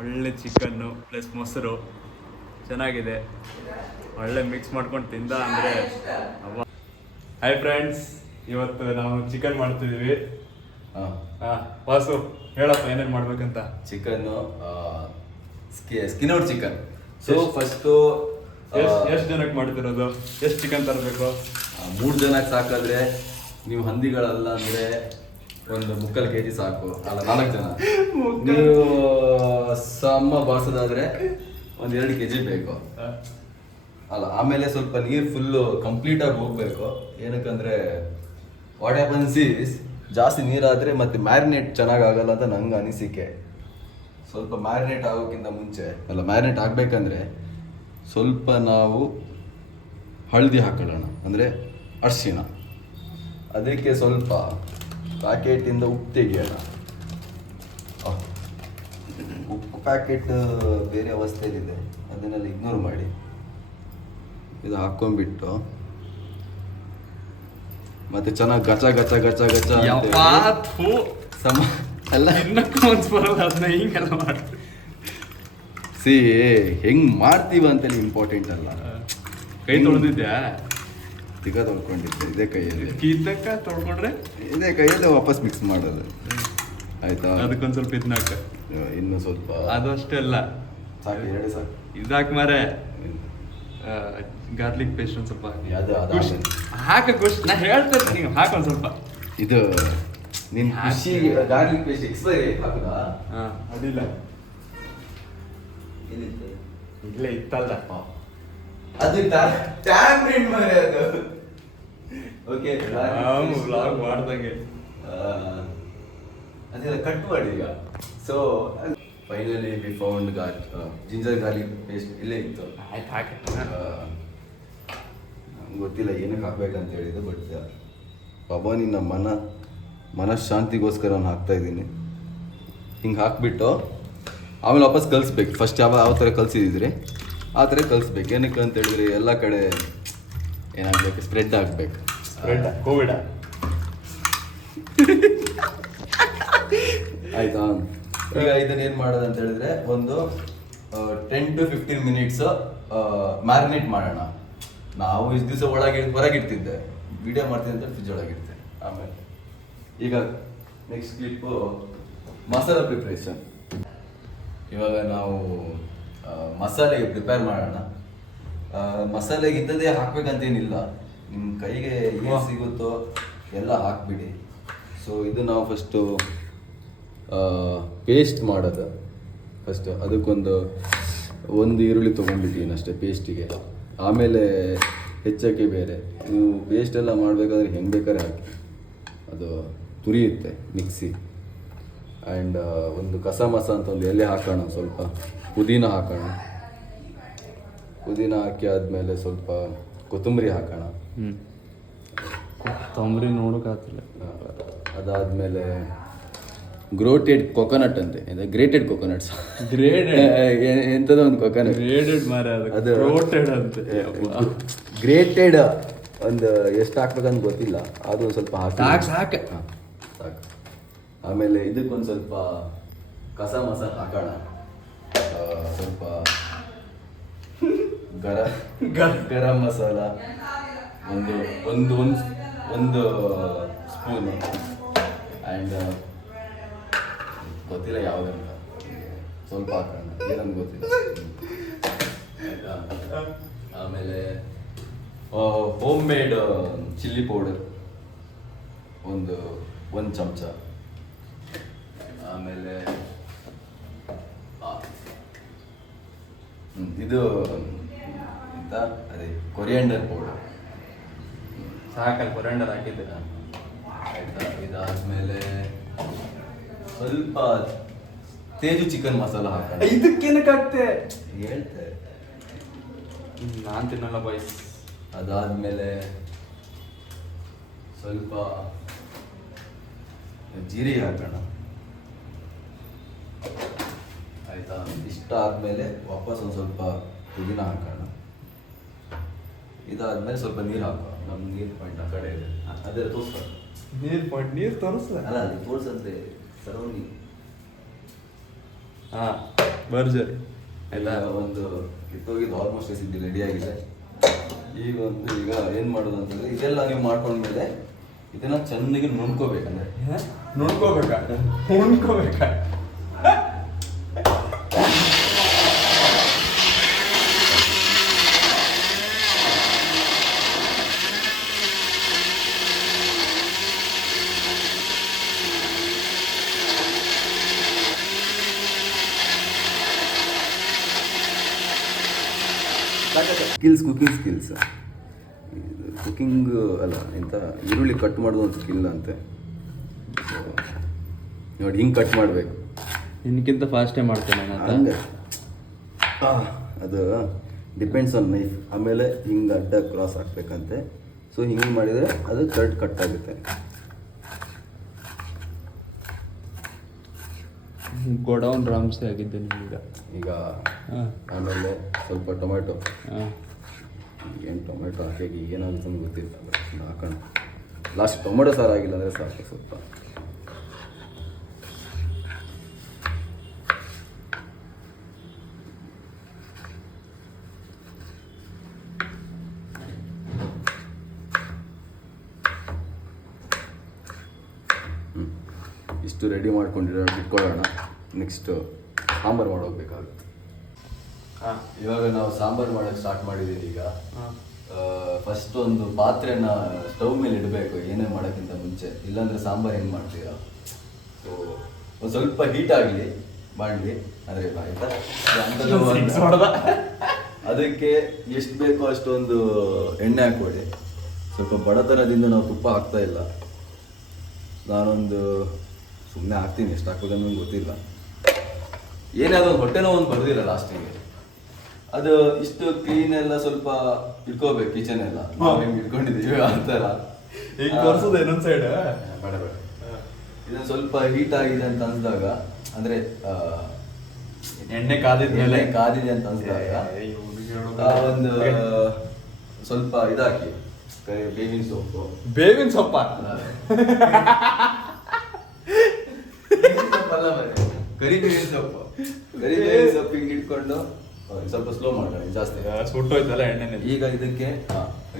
ಒಳ್ಳೆ chicken plus ಮೊಸರು ಚೆನ್ನಾಗಿದೆ. ಒಳ್ಳೆ ಮಿಕ್ಸ್ ಮಾಡ್ಕೊಂಡು ತಿಂದ ಅಂದರೆ ಅವ. ಹಾಯ್ ಫ್ರೆಂಡ್ಸ್, ಇವತ್ತು ನಾವು ಚಿಕನ್ ಮಾಡ್ತಿದ್ದೀವಿ. ವಾಸು ಹೇಳಪ್ಪ ಏನೇನು ಮಾಡ್ಬೇಕಂತ. Chicken skin out chicken. So first ಎಷ್ಟು ಜನಕ್ಕೆ ಮಾಡ್ತಿರೋದು? ಎಷ್ಟು ಚಿಕನ್ ತರಬೇಕು? 3 ಜನಕ್ಕೆ ಸಾಕಾದ್ರೆ ನೀವು ಹಂದಿಗಳಲ್ಲ ಅಂದರೆ ಒಂದು 3/4 kg ಸಾಕು. ಅಲ್ಲ 4 ಜನ. ನೀವು ಸಮ ಬಾಸದಾದ್ರೆ ಒಂದು 2 kg ಬೇಕು ಅಲ್ಲ. ಆಮೇಲೆ ಸ್ವಲ್ಪ ನೀರು ಫುಲ್ಲು ಕಂಪ್ಲೀಟಾಗಿ ಹೋಗಬೇಕು. ಏನಕ್ಕಂದರೆ ವಾಟ್ ಹ್ಯಾಪನ್ಸ್ ಈಸ್ ಜಾಸ್ತಿ ನೀರಾದರೆ ಮತ್ತೆ ಮ್ಯಾರಿನೇಟ್ ಚೆನ್ನಾಗಾಗಲ್ಲ ಅಂತ ನಂಗೆ ಅನಿಸಿಕೆ. ಸ್ವಲ್ಪ ಮ್ಯಾರಿನೇಟ್ ಆಗೋಕ್ಕಿಂತ ಮುಂಚೆ ಅಲ್ಲ, ಮ್ಯಾರಿನೇಟ್ ಆಗಬೇಕಂದ್ರೆ ಸ್ವಲ್ಪ ನಾವು ಹಳದಿ ಹಾಕೊಳ್ಳೋಣ, ಅಂದರೆ ಅರಿಶಿಣ. ಅದಕ್ಕೆ ಸ್ವಲ್ಪ ಪ್ಯಾಕೆಟಿಂದ ಉಪ್ಪು ತೆಗಿಯೋಣ. ಉಪ್ಪು ಪ್ಯಾಕೆಟ್ ಬೇರೆ ಅವಸ್ಥೆಯಲ್ಲಿದೆ, ಅದನ್ನೆಲ್ಲ ಇಗ್ನೋರ್ ಮಾಡಿ ಇದು ಹಾಕ್ಕೊಂಡ್ಬಿಟ್ಟು ಮತ್ತೆ ಚೆನ್ನಾಗಿ ಗಚ ಗಚ ಗಚ ಗಚ ಸಮ ಎಲ್ಲ ಅದನ್ನ ಹಿಂಗೆಲ್ಲ ಮಾಡ್ತೀವಿ. ಸಿ ಹೆಂಗ್ ಮಾಡ್ತೀವ ಅಂತೇಳಿ ಇಂಪಾರ್ಟೆಂಟ್ ಅಲ್ಲ. ಕೈ ತೊಳೆದಿದ್ಯಾ? ತಿಗ ತೊಳ್ಕೊಂಡಿದ್ದೆ ಇದೇ ಕೈಯಲ್ಲಿ. ಕೀತಕ್ಕ ತೊಳ್ಕೊಂಡ್ರೆ ಇದೇ ಕೈಯಲ್ಲಿ ವಾಪಸ್ ಮಿಕ್ಸ್ ಮಾಡೋದು. ಆಯ್ತಾ? ಅದಕ್ಕೊಂದು ಸ್ವಲ್ಪ ಇದನ್ನಾಕ, ಇನ್ನು ಸ್ವಲ್ಪ ಅದು ಅಷ್ಟೇ ಅಲ್ಲ, ಸಾಕು, 2 ಸಾಕು. ಇದಾಕ್ ಮಾರೆ ಗಾರ್ಲಿಕ್ ಪೇಸ್ಟ್ ಒಂದು ಸ್ವಲ್ಪ ಹಾಕ. ಖುಷಿ ನಾ ಹೇಳ್ತೇನೆ, ನೀವು ಹಾಕೊಂಡ್ ಸ್ವಲ್ಪ. ಇದು ನಿನ್ ಖುಷಿ ಗಾರ್ಲಿಕ್ ಪೇಸ್ಟ್ ಎಕ್ಸ್ಪೈರಿ ಹಾಕುದಾ? ಅದಿಲ್ಲ, ಇಲ್ಲೇ ಇತ್ತಲ್ಲ ಅದು ಟ್ಯಾಮ್ರಿನ್ ಮರೆ ಅದು. ಓಕೆ, ವ್ಲಾಗ್ ಮಾಡ್ದಂಗೆ ಅದೆಲ್ಲ ಕಟ್ ಮಾಡಿ ಈಗ. So finally we found ginger garlic paste ಇಲ್ಲೇ ಇತ್ತು. ಆಯ್ತು, ಹಾಕಿ. ಗೊತ್ತಿಲ್ಲ ಏನಕ್ಕೆ ಹಾಕ್ಬೇಕಂತ ಹೇಳಿದ್ದು, ಬಟ್ ಪಾಪ ನಿನ್ನ ಮನಃಶಾಂತಿಗೋಸ್ಕರ ನಾನು ಹಾಕ್ತಾ ಇದ್ದೀನಿ. ಹಿಂಗೆ ಹಾಕ್ಬಿಟ್ಟು ಆಮೇಲೆ ವಾಪಸ್ ಕಲಿಸ್ಬೇಕು. ಫಸ್ಟ್ ಯಾವ ಥರ ಕಲಿಸಿದ್ರಿ ಆ ಥರ ಕಲಿಸ್ಬೇಕು. ಏನಕ್ಕೆ ಅಂತ ಹೇಳಿದ್ರೆ ಎಲ್ಲ ಕಡೆ ಏನಾಗಬೇಕು, ಸ್ಪ್ರೆಡ್ ಆಗಬೇಕು. ಸ್ಪ್ರೆಡ್ ಕೋವಿಡ್ ಆಯಿತಾ? ಈಗ ಇದನ್ನ ಏನು ಮಾಡೋದು ಅಂತ ಹೇಳಿದ್ರೆ ಒಂದು 10 to 15 ಮಿನಿಟ್ಸ್ ಮ್ಯಾರಿನೇಟ್ ಮಾಡೋಣ. ನಾವು ಇಷ್ಟು ದಿವಸ ಹೊರಗಿಡ್ತಿದ್ದೆ, ವಿಡಿಯೋ ಮಾಡ್ತೀನಿ ಅಂತ ಫ್ರಿಜ್ ಒಳಗಿಡ್ತೆ. ಆಮೇಲೆ ಈಗ ನೆಕ್ಸ್ಟ್ ಕ್ಲಿಪ್ಪು ಮಸಾಲ ಪ್ರಿಪ್ರೇಷನ್. ಇವಾಗ ನಾವು ಮಸಾಲೆಗೆ ಪ್ರಿಪೇರ್ ಮಾಡೋಣ. ಮಸಾಲೆಗೆ ಇದ್ದದೇ ಹಾಕ್ಬೇಕಂತೇನಿಲ್ಲ, ನಿಮ್ಮ ಕೈಗೆ ಏನು ಸಿಗುತ್ತೋ ಎಲ್ಲ ಹಾಕ್ಬಿಡಿ. ಸೊ ಇದು ನಾವು ಫಸ್ಟು ಪೇಸ್ಟ್ ಮಾಡೋದು. ಫಸ್ಟ್ ಅದಕ್ಕೊಂದು ಈರುಳ್ಳಿ ತೊಗೊಂಡ್ಬಿಟ್ಟಿದ್ದೀನಿ ಅಷ್ಟೇ ಪೇಸ್ಟಿಗೆ. ಆಮೇಲೆ ಹೆಚ್ಚಕ್ಕೆ ಬೇರೆ ನೀವು ಪೇಸ್ಟ್ ಎಲ್ಲ ಮಾಡಬೇಕಾದ್ರೆ ಹೆಂಗೆ ಬೇಕಾದ್ರೆ ಹಾಕಿ, ಅದು ತುರಿಯುತ್ತೆ ಮಿಕ್ಸಿ. ಆ್ಯಂಡ್ ಒಂದು ಕಸಮಸ ಅಂತ ಒಂದು ಎಲೆ ಹಾಕೋಣ, ಸ್ವಲ್ಪ ಪುದೀನ ಹಾಕೋಣ. ಪುದೀನ ಹಾಕಿ ಆದಮೇಲೆ ಸ್ವಲ್ಪ ಕೊತ್ತಂಬರಿ ಹಾಕೋಣ. ಕೊತ್ತಂಬರಿ ನೋಡೋಕ್ಕಾಗ್ತಿಲ್ಲ. ಅದಾದಮೇಲೆ ಗ್ರೋಟೆಡ್ ಕೊಕೊನಟ್ ಅಂತೆ, ಗ್ರೇಟೆಡ್ ಕೊಕೊನಟ್ಸ್. ಎಂಥದೋ ಒಂದು ಕೊಕೊನಟ್ ಗ್ರೇಟೆಡ್ ಮಾರೆ, ಅದು ಗ್ರೋಟೆಡ್ ಅಂತೆ. ಗ್ರೇಟೆಡ್ ಒಂದು ಎಷ್ಟು ಹಾಕ್ಬೇಕಂತ ಗೊತ್ತಿಲ್ಲ, ಅದು ಒಂದು ಸ್ವಲ್ಪ ಹಾಕಿ ಸಾಕು. ಸಾಕು. ಆಮೇಲೆ ಇದಕ್ಕೊಂದು ಸ್ವಲ್ಪ ಕಸ ಮಸಾಲ ಹಾಕೋಣ. ಸ್ವಲ್ಪ ಗರಂ ಮಸಾಲ ಒಂದು ಸ್ಪೂನು. ಆ್ಯಂಡ್ ಗೊತ್ತಿಲ್ಲ ಯಾವುದಂತ, ಸ್ವಲ್ಪ ಹಾಕೋಣ, ಏನಂತ ಗೊತ್ತಿಲ್ಲ. ಆಮೇಲೆ ಹೋಮ್ ಮೇಡ್ ಚಿಲ್ಲಿ ಪೌಡರ್ ಒಂದು ಚಮಚ. ಆಮೇಲೆ ಇದು ಎಂತ ಅದೇ ಕೊರಿಯಾಂಡರ್ ಪೌಡರ್ ಸಾಕಲ್ಲ, ಕೊರಿಯಾಂಡರ್ ಹಾಕಿದ್ದೆ. ಆಯ್ತಾ? ಇದಾದ್ಮೇಲೆ ಸ್ವಲ್ಪ ತೇಜು ಚಿಕನ್ ಮಸಾಲ ಹಾಕೋಣ. ಇದಕ್ಕೇನಕ್ಕಾಗ್ತೆ ಹೇಳ್ತೆ, ನಾನು ತಿನ್ನಲ್ಲ ಬಾಯ್ಸ್. ಅದಾದ್ಮೇಲೆ ಸ್ವಲ್ಪ ಜೀರಿಗೆ ಹಾಕೋಣ. ಆಯ್ತಾ? ಇಷ್ಟ ಆದಮೇಲೆ ವಾಪಸ್ ಒಂದು ಸ್ವಲ್ಪ ಪುದೀನ ಹಾಕೋಣ. ಇದಾದ್ಮೇಲೆ ಸ್ವಲ್ಪ ನೀರು ಹಾಕೋಣ. ನಮ್ಮ ನೀರು ಪಾಯಿಂಟ್ ಆ ಕಡೆ ಇದೆ, ಅದೆಲ್ಲ ತೋರಿಸ್ತಾರೆ. ನೀರು ತೋರಿಸ್ದ ಅಲ್ಲ, ಅದು ತೋರಿಸಂತೆ ಸರೌಂಡಿಂಗ್. ಹಾಂ ಭರ್ಜರಿ ಎಲ್ಲ ಒಂದು ಕಿತ್ತೋಗಿದ್ದು ಆಲ್ಮೋಸ್ಟ್ ರೆಸಿಪಿ ರೆಡಿ ಆಗಿದೆ. ಈಗ ಏನು ಮಾಡೋದು ಅಂತಂದ್ರೆ ಇದೆಲ್ಲ ನೀವು ಮಾಡ್ಕೊಂಡ್ಮೇಲೆ ಇದನ್ನ ಚೆನ್ನಾಗಿ ನುಣ್ಕೋಬೇಕಂದ್ರೆ ನುಣ್ಕೋಬೇಕಾ ಕುಕಿಂಗ್ ಸ್ಕಿಲ್ಸ್. ಕುಕಿಂಗ್ ಅಲ್ಲ ಇಂಥ ಈರುಳ್ಳಿ ಕಟ್ ಮಾಡೋದು ಒಂದು ಸ್ಕಿಲ್ ಅಂತೆ. ನೋಡಿ ಹಿಂಗೆ ಕಟ್ ಮಾಡಬೇಕು. ನಿನ್ಕಿಂತ ಫಾಸ್ಟೇ ಮಾಡ್ತೇನೆ ಹಂಗೆ ಅದು ಡಿಪೆಂಡ್ಸ್ ಆನ್ ನೈಫ್. ಆಮೇಲೆ ಹಿಂಗೆ ಅಡ್ಡ ಕ್ರಾಸ್ ಹಾಕ್ಬೇಕಂತೆ. ಸೊ ಹಿಂಗೆ ಮಾಡಿದರೆ ಅದು ಕಟ್ ಆಗುತ್ತೆ. ಗೋಡೌನ್ ರಾಮ್ಸೆ ಆಗಿದ್ದೆ ನಿಮಗೀಗ. ಈಗ ಆಮೇಲೆ ಸ್ವಲ್ಪ ಟೊಮೆಟೊ. ಏನು ಟೊಮೆಟೊ ಹಾಕಿ ಏನಾಗುತ್ತೆ ಅಂತ ಗೊತ್ತಿಲ್ಲ, ಅದು ಹಾಕೋಣ. ಲಾಸ್ಟ್ ಟೊಮೆಟೊ ಸಾರು ಆಗಿಲ್ಲ ಅಂದರೆ ಸಾಕು ಸ್ವಲ್ಪ. ಇಷ್ಟು ರೆಡಿ ಮಾಡ್ಕೊಂಡಿರೋ ಇಟ್ಕೊಳ್ಳೋಣ. ನೆಕ್ಸ್ಟು ಸಾಂಬಾರು ಮಾಡೋಗ್ಬೇಕಾಗುತ್ತೆ. ಇವಾಗ ನಾವು ಸಾಂಬಾರು ಮಾಡೋಕ್ಕೆ ಸ್ಟಾರ್ಟ್ ಮಾಡಿದ್ದೀವಿ. ಈಗ ಫಸ್ಟ್ ಒಂದು ಪಾತ್ರೆನ ಸ್ಟವ್ ಮೇಲೆ ಇಡಬೇಕು ಏನೇ ಮಾಡೋಕ್ಕಿಂತ ಮುಂಚೆ, ಇಲ್ಲಾಂದರೆ ಸಾಂಬಾರು ಹೆಂಗೆ ಮಾಡ್ತೀರಾ. ಸೊ ಒಂದು ಸ್ವಲ್ಪ ಹೀಟ್ ಆಗಲಿ ಮಾಡಲಿ ಅಂದರೆ ಆಯಿತಾ. ಅದಕ್ಕೆ ಎಷ್ಟು ಬೇಕೋ ಅಷ್ಟೊಂದು ಎಣ್ಣೆ ಹಾಕ್ಕೊಳ್ಳಿ. ಸ್ವಲ್ಪ ಬಡತನದಿಂದ ನಾವು ತುಪ್ಪ ಹಾಕ್ತಾ ಇಲ್ಲ. ನಾನೊಂದು ಸುಮ್ಮನೆ ಹಾಕ್ತೀನಿ, ಎಷ್ಟು ಹಾಕೋದು ಅನ್ನೋದು ಗೊತ್ತಿಲ್ಲ. ಏನೇ ಅದೊಂದು ಹೊಟ್ಟೆನೋ ಒಂದು ಬರೋದಿಲ್ಲ ಲಾಸ್ಟಿಗೆ. ಅದು ಇಷ್ಟು ಕ್ಲೀನ್ ಎಲ್ಲ ಸ್ವಲ್ಪ ಇಟ್ಕೋಬೇಕು. ಕಿಚನ್ ಎಲ್ಲ ನಾವು ಹೆಂಗೆ ಇಟ್ಕೊಂಡಿದ್ದೀವಿ ಆ ಥರ. ಈಗ ತೋರಿಸೋದು ಇನ್ನೊಂದು ಸೈಡ್ ಬೇಡ ಇದನ್ನು ಸ್ವಲ್ಪ ಹೀಟ್ ಆಗಿದೆ ಅಂತ ಅನ್ಸಿದಾಗ, ಅಂದರೆ ಎಣ್ಣೆ ಕಾದಿದೆ ಅಂತ ಅನ್ಸಿದಾಗ ಒಂದು ಸ್ವಲ್ಪ ಇದಾಕಿ ಬೇವಿನ ಸೊಪ್ಪು ಕರಿಬೇವಿನ ಸೊಪ್ಪು ಹಿಂಗೆ ಇಟ್ಕೊಂಡು ಸ್ವಲ್ಪ ಸ್ಲೋ ಮಾಡೋಣ. ಜಾಸ್ತಿ ಸುಟ್ಟೋಯ್ತಲ್ಲ ಎಣ್ಣೆ. ಈಗ ಇದಕ್ಕೆ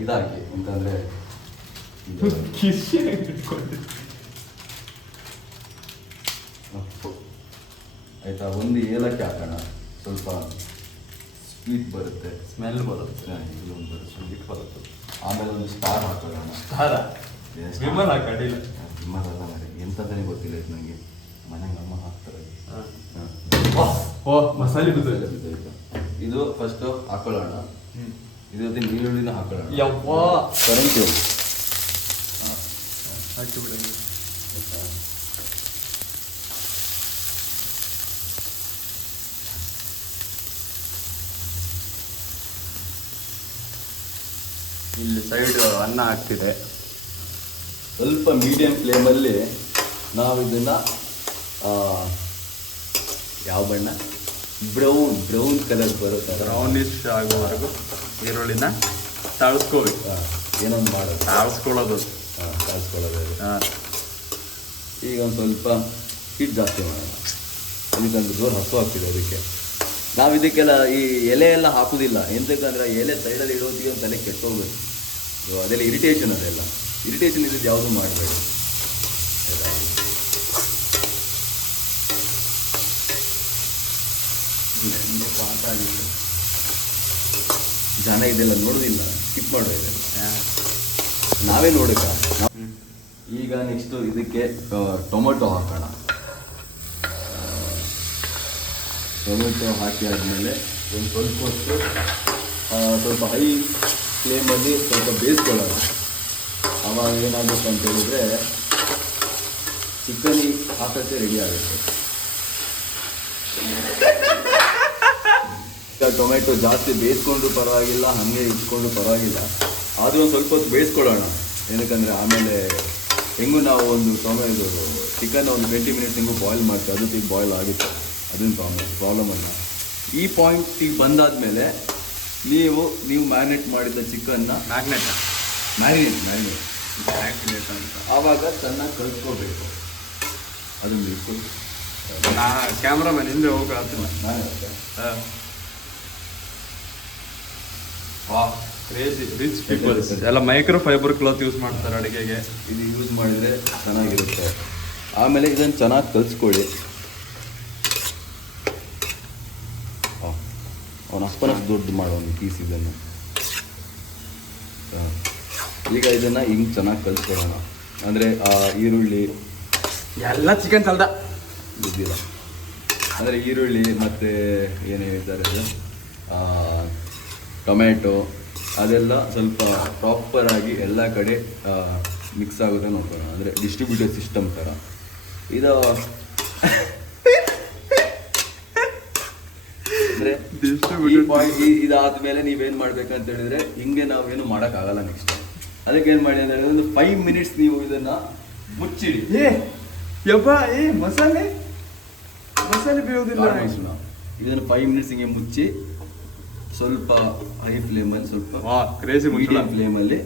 ಇದಾಕಿ ಅಂತಂದ್ರೆ ಆಯ್ತಾ. ಒಂದು ಏಲಕ್ಕಿ ಹಾಕೋಣ, ಸ್ವಲ್ಪ ಸ್ವೀಟ್ ಬರುತ್ತೆ, ಸ್ಮೆಲ್ ಬರುತ್ತೆ. ಇದೊಂದು ಬರುತ್ತೆ, ಸ್ವೀಟ್ ಬರುತ್ತೆ. ಆಮೇಲೆ ಒಂದು ಸ್ಟಾರ್ ಹಾಕೊಳ್ಳೋಣ. ವಿಮಲ್ ಹಾಕೊಂಡಿಲ್ಲ. ವಿಮಲ್ ಅಲ್ಲ ಎಂಥದ್ದನೇ ಗೊತ್ತಿಲ್ಲ ಇದು ನನಗೆ. ಮನೆಗೆ ಅಮ್ಮ ಹಾಕ್ತಾರೆ. ಮಸಾಲೆ ಇದು ಫಸ್ಟ್ ಹಾಕೊಳ್ಳೋಣ. ಇದು ಜೊತೆ ಈರುಳ್ಳಿನ ಹಾಕೊಳ್ಳೋಣ. ಕರೆಂಟ್ ಇಲ್ಲಿ ಸೈಡ್ ಅನ್ನ ಹಾಕ್ತಿದೆ. ಸ್ವಲ್ಪ ಮೀಡಿಯಂ ಫ್ಲೇಮಲ್ಲಿ ನಾವು ಇದನ್ನು ಯಾವ ಬಣ್ಣ ಬ್ರೌನ್ ಕಲರ್ ಬರುತ್ತೆ, ಬ್ರೌನಿಶ್ ಆಗೋವರೆಗೂ ಈರುಳ್ಳಿನ ತಾಳಿಸ್ಕೋಬೇಕು. ಏನೊಂದು ಮಾಡೋದು ತಾಳಿಸ್ಕೊಳ್ಳೋದು. ಈಗ ಒಂದು ಸ್ವಲ್ಪ ಹೀಟ್ ಜಾಸ್ತಿ ಮಾಡೋಣ. ಇದಕ್ಕೊಂದು ಜೋರು ಹಸು ಆಗ್ತಿದೆ. ಅದಕ್ಕೆ ನಾವು ಇದಕ್ಕೆಲ್ಲ ಈ ಎಲೆ ಎಲ್ಲ ಹಾಕೋದಿಲ್ಲ. ಎಂತಕ್ಕಂದ್ರೆ ಎಲೆ ಸೈಡಲ್ಲಿ ಇಡೋದಿಗೆ ಒಂದು ತಲೆ ಕೆಟ್ಟೋಗ್ಬೇಕು. ಅದೆಲ್ಲ ಇರಿಟೇಷನ್ ಇದ್ದದ್ದು ಯಾವುದೂ ಮಾಡಬೇಡಿ. ಜನ ಇದೆಲ್ಲ ನೋಡೋದಿಲ್ಲ, ಸ್ಕಿಪ್ ಮಾಡೋದಿಲ್ಲ. ನಾವೇ ನೋಡಕ್ಕ. ಈಗ ನೆಕ್ಸ್ಟು ಇದಕ್ಕೆ ಟೊಮೆಟೊ ಹಾಕೋಣ. ಟೊಮೆಟೊ ಹಾಕಿ ಆದಮೇಲೆ ಒಂದು ಸ್ವಲ್ಪ ಹೊತ್ತು ಸ್ವಲ್ಪ ಹೈ ಫ್ಲೇಮಲ್ಲಿ ಸ್ವಲ್ಪ ಬೇಯಿಸ್ಕೊಳ್ಳೋಣ. ಆವಾಗ ಏನಾಗುತ್ತೆ ಅಂತ ಹೇಳಿದ್ರೆ ಚಿಕನ್ ಹಾಕೋಕ್ಕೆ ರೆಡಿ ಆಗುತ್ತೆ. ಟೊಮೆಟೊ ಜಾಸ್ತಿ ಬೇಯಿಸ್ಕೊಂಡು ಪರವಾಗಿಲ್ಲ, ಹಾಗೆ ಇಟ್ಕೊಂಡು ಪರವಾಗಿಲ್ಲ. ಆದರೂ ಒಂದು ಸ್ವಲ್ಪ ಹೊತ್ತು ಬೇಯಿಸ್ಕೊಳ್ಳೋಣ. ಏನಕ್ಕಂದರೆ ಆಮೇಲೆ ಹೆಂಗೂ ನಾವು ಒಂದು ಚಿಕನ್ ಒಂದು 20 ಮಿನಿಟ್ಸ್ ಹೆಂಗೂ ಬಾಯ್ಲ್ ಮಾಡ್ತೀವಿ, ಅದು ಈಗ ಬಾಯ್ಲ್ ಆಗುತ್ತೆ. ಅದನ್ನು ಪ್ರಾಬ್ಲಮಲ್ಲ. ಈ ಪಾಯಿಂಟಿಗೆ ಬಂದಾದಮೇಲೆ ನೀವು ಮ್ಯಾರಿನೇಟ್ ಮಾಡಿದ ಚಿಕನ್ನ ಮ್ಯಾರಿನೇಟ್ ಅಂತ ಆವಾಗ ಚೆನ್ನಾಗಿ ಕಲಿಸ್ಕೋಬೇಕು. ಅದನ್ನು ಕ್ಯಾಮ್ರಾಮನ್ ಹಿಂದೆ ಹೋಗ ನಾನು ಅಷ್ಟೇ. ಕ್ರೇಜಿ ರಿಚ್ ಪೀಪಲ್ಸ್ ಎಲ್ಲ ಮೈಕ್ರೋ ಫೈಬರ್ ಕ್ಲಾತ್ ಯೂಸ್ ಮಾಡ್ತಾರೆ ಅಡುಗೆಗೆ. ಇದು ಯೂಸ್ ಮಾಡಿದರೆ ಚೆನ್ನಾಗಿರುತ್ತೆ. ಆಮೇಲೆ ಇದನ್ನು ಚೆನ್ನಾಗಿ ಕಲಿಸ್ಕೊಳ್ಳಿ. ಅವನ ಅಪ್ಪನಷ್ಟು ದೊಡ್ಡ ಮಾಡೋ ಒಂದು ಪೀಸ್ ಇದನ್ನು. ಈಗ ಇದನ್ನು ಹಿಂಗೆ ಚೆನ್ನಾಗಿ ಕಲಿಸ್ಕೊಳ್ಳೋಣ. ಅಂದರೆ ಈರುಳ್ಳಿ ಎಲ್ಲ ಚಿಕನ್ ಚಲ್ದ ಗೊತ್ತಿಲ್ಲ. ಅಂದರೆ ಈರುಳ್ಳಿ ಮತ್ತು ಏನು ಹೇಳ್ತಾರೆ ಅದು ಟೊಮೆಟೊ ಅದೆಲ್ಲ ಸ್ವಲ್ಪ ಪ್ರಾಪರಾಗಿ ಎಲ್ಲ ಕಡೆ ಮಿಕ್ಸ್ ಆಗುತ್ತೆ ನೋಡ್ಕೊಳ್ಳೋಣ. ಅಂದರೆ ಡಿಸ್ಟ್ರಿಬ್ಯೂಟರ್ ಸಿಸ್ಟಮ್ ಥರ ಇದು. ಅಂದರೆ ಇದಾದ್ಮೇಲೆ ನೀವೇನು ಮಾಡ್ಬೇಕಂತ ಹೇಳಿದ್ರೆ ಹಿಂಗೆ ನಾವೇನು ಮಾಡೋಕ್ಕಾಗಲ್ಲ. ನೆಕ್ಸ್ಟ್ ಅದಕ್ಕೆ ಏನು ಮಾಡಿ ಅಂತ ಹೇಳಿದ್ರೆ ಒಂದು 5 ಮಿನಿಟ್ಸ್ ನೀವು ಇದನ್ನು ಮುಚ್ಚಿಡಿ. ಮಸಾಲೆ ಬೇಯೋದಿಲ್ಲ. ಇದನ್ನು 5 ಮಿನಿಟ್ಸ್ ಹಿಂಗೆ ಮುಚ್ಚಿ ಸ್ವಲ್ಪ ಹೈ ಫ್ಲೇಮಲ್ಲಿ ಸ್ವಲ್ಪ ಕ್ರೇಜಿ ಮೀಡಿಯಂ ಫ್ಲೇಮಲ್ಲಿ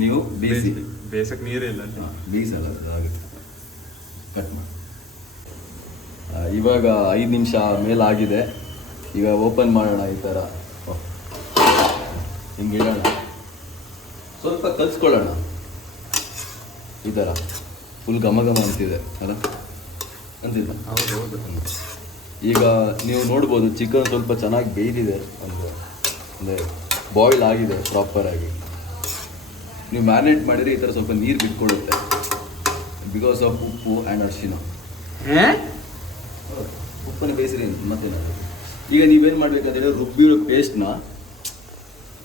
ನೀವು ಬೇಯಿಸಿ. ಬೇಸಕ್ಕೆ ನೀರೇ ಇಲ್ಲ. ಬೇಯಿಸಲ್ಲ ಅದಾಗುತ್ತೆ. ಕಟ್ ಮಾಡಿ. ಇವಾಗ 5 ನಿಮಿಷ ಮೇಲಾಗಿದೆ. ಈಗ ಓಪನ್ ಮಾಡೋಣ. ಈ ಥರ ಹಿಂಗೆ ಇಡೋಣ. ಸ್ವಲ್ಪ ಕಲಿಸ್ಕೊಳ್ಳೋಣ. ಈ ಥರ ಫುಲ್ ಘಮ ಅಂತಿದೆ ಅಲ್ಲ ಅಂತಿದ್ದ. ಹೌದು. ಈಗ ನೀವು ನೋಡ್ಬೋದು ಚಿಕನ್ ಸ್ವಲ್ಪ ಚೆನ್ನಾಗಿ ಬೇಯ್ದಿದೆ. ಅಂದರೆ ಬಾಯ್ಲ್ ಆಗಿದೆ ಪ್ರಾಪರಾಗಿ. ನೀವು ಮ್ಯಾರಿನೇಟ್ ಮಾಡಿದರೆ ಈ ಥರ ಸ್ವಲ್ಪ ನೀರು ಬಿಟ್ಕೊಳ್ಳುತ್ತೆ ಬಿಕಾಸ್ ಆಫ್ ಉಪ್ಪು ಆ್ಯಂಡ್ ಅರಿಶಿನ. ಉಪ್ಪನ್ನು ಬೇಯಿಸಿರಿ ಮತ್ತೇನಾದ್ರು. ಈಗ ನೀವೇನು ಮಾಡಬೇಕಂತೇಳಿ ರುಬ್ಬಿರೋ ಪೇಸ್ಟ್ನ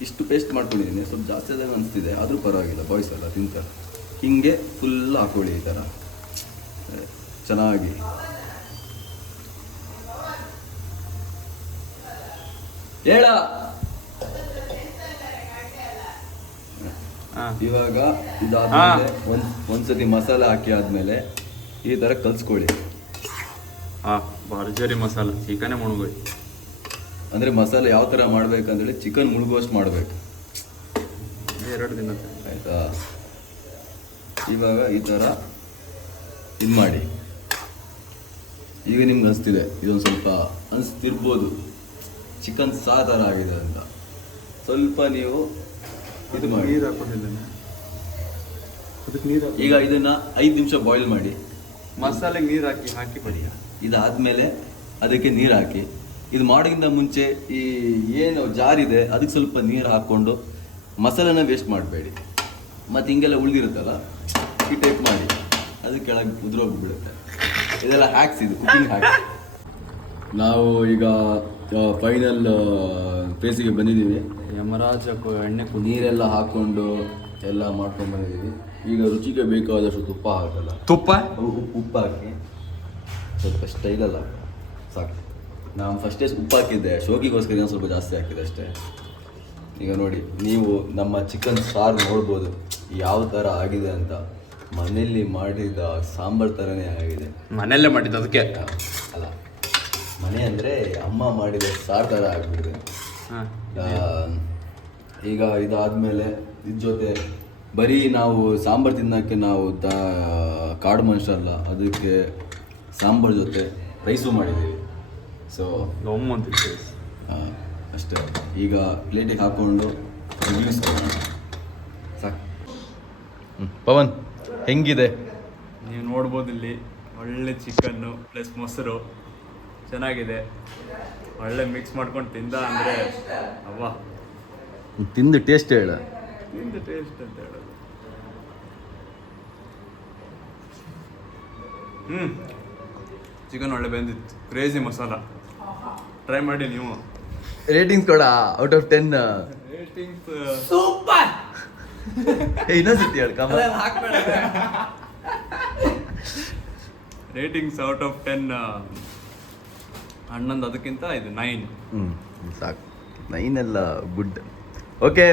ಇಷ್ಟು ಪೇಸ್ಟ್ ಮಾಡ್ಕೊಂಡಿದ್ದೀನಿ. ಸ್ವಲ್ಪ ಜಾಸ್ತಿ ಆದಾಗ ಅನಿಸ್ತಿದೆ, ಆದರೂ ಪರವಾಗಿಲ್ಲ, ಬಾಯ್ಸ್ ಎಲ್ಲ ತಿಂತಾರೆ. ಹೀಗೆ ಫುಲ್ ಹಾಕೊಳ್ಳಿ ಈ ಥರ ಚೆನ್ನಾಗಿ. ಹೇಳ ಇವಾಗ ಇದಾದ್ಮೇಲೆ ಒಂದ್ಸತಿ ಮಸಾಲೆ ಹಾಕಿ ಆದ್ಮೇಲೆ ಈ ಥರ ಕಲ್ಸ್ಕೊಳ್ಳಿ. ಭರ್ಜರಿ ಮಸಾಲ ಚಿಕನೇ ಮುಳುಗೋಯ್ತು. ಅಂದರೆ ಮಸಾಲೆ ಯಾವ ಥರ ಮಾಡ್ಬೇಕಂತೇಳಿ ಚಿಕನ್ ಮುಳುಗುವಷ್ಟು ಮಾಡಬೇಕು. 2 ದಿನ ಆಯಿತಾ? ಇವಾಗ ಈ ಥರ ಇದು ಮಾಡಿ. ಈಗ ನಿಮ್ಗೆ ಅನಿಸ್ತಿದೆ, ಇದೊಂದು ಸ್ವಲ್ಪ ಅನಿಸ್ತಿರ್ಬೋದು ಚಿಕನ್ ಥರ ಆಗಿದೆ ಅಂತ. ಸ್ವಲ್ಪ ನೀವು ಇದು ಮಾಡಿ. ನೀರು ಹಾಕೊಂಡಿಲ್ಲ. ಅದಕ್ಕೆ ನೀರು ಈಗ ಇದನ್ನು 5 ನಿಮಿಷ ಬಾಯ್ಲ್ ಮಾಡಿ. ಮಸಾಲೆಗೆ ನೀರು ಹಾಕಿ ಬಡಿ. ಇದಾದಮೇಲೆ ಅದಕ್ಕೆ ನೀರು ಹಾಕಿ. ಇದು ಮಾಡೋಕ್ಕಿಂತ ಮುಂಚೆ ಈ ಏನು ಜಾರಿದೆ ಅದಕ್ಕೆ ಸ್ವಲ್ಪ ನೀರು ಹಾಕ್ಕೊಂಡು ಮಸಾಲೆನ ವೇಸ್ಟ್ ಮಾಡಬೇಡಿ. ಮತ್ತು ಹಿಂಗೆಲ್ಲ ಉಳಿದಿರುತ್ತಲ್ಲ ಈ ಟೈಪ್ ಮಾಡಿ, ಅದು ಕೆಳಗೆ ಉದುರೋಗ್ಬಿಡುತ್ತೆ. ಇದೆಲ್ಲ ಹ್ಯಾಕ್ಸ್, ಇದು ಕುಕಿಂಗ್ ಹ್ಯಾಕ್ಸ್. ನಾವು ಈಗ ಫೈನಲ್ ಫೇಸಿಗೆ ಬಂದಿದ್ದೀವಿ. ಯಮರಾಜ ಎಣ್ಣೆ ನೀರೆಲ್ಲ ಹಾಕ್ಕೊಂಡು ಎಲ್ಲ ಮಾಡ್ಕೊಂಡು ಬಂದಿದ್ದೀವಿ. ಈಗ ರುಚಿಗೆ ಬೇಕಾದಷ್ಟು ತುಪ್ಪ ಹಾಕಲ್ಲ. ಉಪ್ಪು ಹಾಕಿ ಸ್ವಲ್ಪ ಸ್ಟೈಲಲ್ಲ ಸಾಕು. ನಾನು ಫಸ್ಟೇ ಉಪ್ಪು ಹಾಕಿದ್ದೆ, ಶೋಕಿಗೋಸ್ಕರ ಸ್ವಲ್ಪ ಜಾಸ್ತಿ ಹಾಕಿದೆ ಅಷ್ಟೇ. ಈಗ ನೋಡಿ, ನೀವು ನಮ್ಮ ಚಿಕನ್ ಸಾರು ನೋಡ್ಬೋದು ಯಾವ ಥರ ಆಗಿದೆ ಅಂತ. ಮನೆಯಲ್ಲಿ ಮಾಡಿದ ಸಾಂಬಾರು ಥರನೇ ಆಗಿದೆ. ಮನೆಯಲ್ಲೇ ಮಾಡಿದ್ದು ಅದಕ್ಕೆ ಅಲ್ಲ, ಮನೆ ಅಂದರೆ ಅಮ್ಮ ಮಾಡಿದ ಸಾರು ಥರ ಆಗಿಬಿಟ್ಟಿದೆ. ಈಗ ಇದಾದಮೇಲೆ ಇದ್ರ ಜೊತೆ ಬರೀ ನಾವು ಸಾಂಬಾರು ತಿನ್ನೋಕ್ಕೆ ನಾವು ಕಾಡು ಮನುಷ್ಯರಲ್ಲ, ಅದಕ್ಕೆ ಸಾಂಬಾರು ಜೊತೆ ರೈಸು ಮಾಡಿದ್ದೀವಿ. ಸೊ ಅಷ್ಟೇ. ಈಗ ಪ್ಲೇಟಿಗೆ ಹಾಕ್ಕೊಂಡು ರಿವ್ಯೂಸ್ ಕೊಡೋಣ ಸಾಕು. ಪವನ್ ಹೆಂಗಿದೆ? ನೀವು ನೋಡ್ಬೋದು ಇಲ್ಲಿ ಒಳ್ಳೆ ಚಿಕನ್ನು ಪ್ಲಸ್ ಮೊಸರು ಚೆನ್ನಾಗಿದೆ. ಒಳ್ಳೆ ಮಿಕ್ಸ್ ಮಾಡ್ಕೊಂಡು ತಿಂದ ಅಂದರೆ ಅವ್ವ ತಿಂದು ಟೇಸ್ಟ್ ಹೇಳ. ತಿಂದು ಟೇಸ್ಟ್ ಅಂತ ಹೇಳೋದು. ಚಿಕನ್ ಒಳ್ಳೆ ಬೆಂದಿತ್ತು. ಕ್ರೇಜಿ ಮಸಾಲ. ಟ್ರೈ ಮಾಡಿ ನೀವು. ರೇಟಿಂಗ್ಸ್ ಕೊಡ ಔಟ್ ಆಫ್ 10. Ratings super. ಇನ್ನೊಂದ್ಸತಿ ಹೇಳ. ರೇಟಿಂಗ್ಸ್ ಔಟ್ ಆಫ್ 10 ಹನ್ನೊಂದು. ಅದಕ್ಕಿಂತ ಇದು 9. ಸಾಕು. 9 ಎಲ್ಲ ಗುಡ್. ಓಕೆ,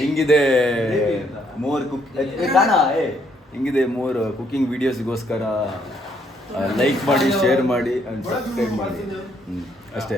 ಹಿಂಗಿದೆ ಮೋರ್ ಹಿಂಗಿದೆ ಮೋರ್ ಕುಕಿಂಗ್ ವಿಡಿಯೋಸ್ಗೋಸ್ಕರ ಲೈಕ್ ಮಾಡಿ, ಶೇರ್ ಮಾಡಿ ಆ್ಯಂಡ್ ಸಬ್ಸ್ಕ್ರೈಬ್ ಮಾಡಿ. ಅಷ್ಟೇ.